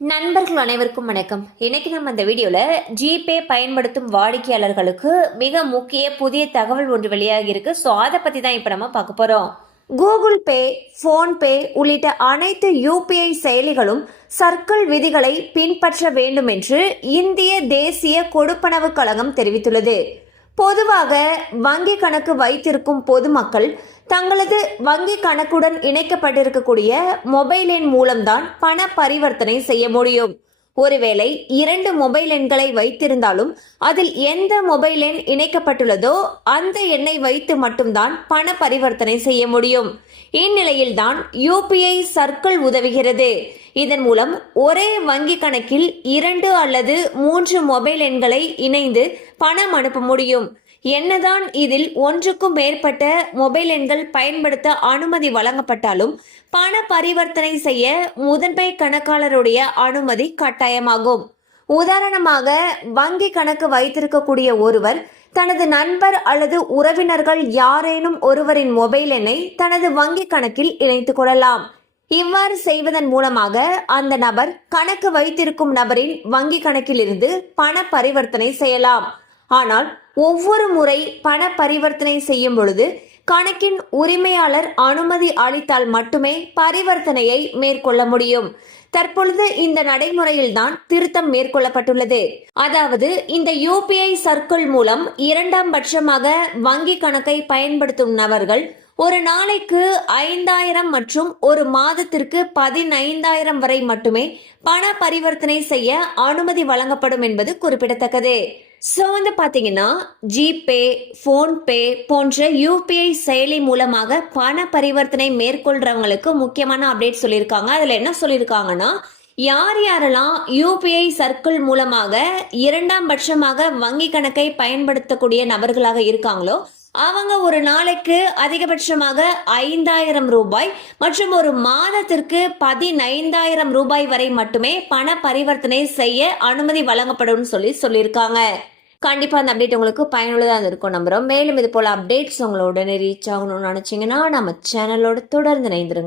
நண்பர்கள் அனைவருக்கும் வணக்கம். இன்னைக்கு நம்ம இந்த வீடியோவில் ஜிபே பயன்படுத்தும் வாடிக்கையாளர்களுக்கு மிக முக்கிய புதிய தகவல் ஒன்று வெளியாகி இருக்கு. ஸோ அதை பற்றி தான் இப்போ நம்ம பார்க்க போகிறோம் கூகுள் பே ஃபோன்பே உள்ளிட்ட அனைத்து யூபிஐ செயலிகளும் சர்க்கிள் விதிகளை பின்பற்ற வேண்டும் என்று இந்திய தேசிய கொடுப்பனவு கழகம் தெரிவித்துள்ளது. பொதுவாக வங்கி கணக்கு வைத்திருக்கும் பொதுமக்கள் தங்களது வங்கி கணக்குடன் இணைக்கப்பட்டிருக்கக்கூடிய மொபைல் எண் மூலம்தான் பண பரிவர்த்தனை செய்ய முடியும். ஒருவேளை இரண்டு மொபைல் எண்களை வைத்திருந்தாலும் அதில் எந்த மொபைல் எண் இணைக்கப்பட்டுள்ளதோ அந்த எண்ணை வைத்து மட்டும்தான் பண பரிவர்த்தனை செய்ய முடியும். இந்நிலையில்தான் யூபிஐ சர்க்கிள் உதவுகிறது. இதன் மூலம் ஒரே வங்கி கணக்கில் இரண்டு அல்லது மூன்று மொபைல் எண்களை இணைந்து பணம் அனுப்ப முடியும். என்னதான் இதில் ஒன்றுக்கும் மேற்பட்ட மொபைல் எண்கள் பயன்படுத்த அனுமதி வழங்கப்பட்டாலும் பண பரிவர்த்தனை செய்ய முதன்மை கணக்காளருடைய அனுமதி கட்டாயமாகும். உதாரணமாக வங்கி கணக்கு வைத்திருக்கக்கூடிய ஒருவர் தனது நண்பர் அல்லது உறவினர்கள் யாரேனும் ஒருவரின் மொபைல் எண்ணை தனது வங்கி கணக்கில் இணைத்துக் கொள்ளலாம். இவ்வாறு செய்வதன் மூலமாக அந்த நபர் கணக்கு வைத்திருக்கும் நபரின் வங்கி கணக்கிலிருந்து பண பரிவர்த்தனை செய்யலாம். ஆனால் ஒவ்வொரு முறை பண பரிவர்த்தனை செய்யும் பொழுது கணக்கின் உரிமையாளர் அனுமதி அளித்தால் மட்டுமே பரிவர்த்தனையை மேற்கொள்ள முடியும். தற்பொழுது இந்த நடைமுறையில்தான் திருத்தம் மேற்கொள்ளப்பட்டுள்ளது. அதாவது இந்த யூபிஐ சர்க்கிள் மூலம் இரண்டாம் பட்சமாக வங்கி கணக்கை பயன்படுத்தும் நபர்கள் ஒரு நாளைக்கு ஐந்தாயிரம் மற்றும் ஒரு மாதத்திற்கு பதினைந்தாயிரம் வரை மட்டுமே பண பரிவர்த்தனை செய்ய அனுமதி வழங்கப்படும் என்பது குறிப்பிடத்தக்கது. ஸோ வந்து பார்த்தீங்கன்னா ஜிபே ஃபோன்பே போன்ற யூபிஐ செயலி மூலமாக பண பரிவர்த்தனை மேற்கொள்றவங்களுக்கு முக்கியமான அப்டேட் சொல்லியிருக்காங்க. அதில் என்ன சொல்லியிருக்காங்கன்னா யார் யாரெல்லாம் யூபிஐ சர்க்கிள் மூலமாக இரண்டாம் பட்சமாக வங்கி கணக்கை பயன்படுத்தக்கூடிய நபர்களாக இருக்காங்களோ அவங்க ஒரு நாளைக்கு அதிகபட்சமாக ஐந்தாயிரம் ரூபாய் மற்றும் ஒரு மாதத்திற்கு பதினைந்தாயிரம் ரூபாய் வரை மட்டுமே பண பரிவர்த்தனை செய்ய அனுமதி வழங்கப்படும் சொல்லி சொல்லியிருக்காங்க. கண்டிப்பா அந்த அப்டேட் உங்களுக்கு பயனுள்ளதாக இருக்கும் நம்புறோம். மேலும் இது போல அப்டேட்ஸ் உங்களோட உடனே ரீச் ஆகணும்னு நினைச்சீங்கன்னா நம்ம சேனலோட தொடர்ந்து இணைந்திருங்கள்.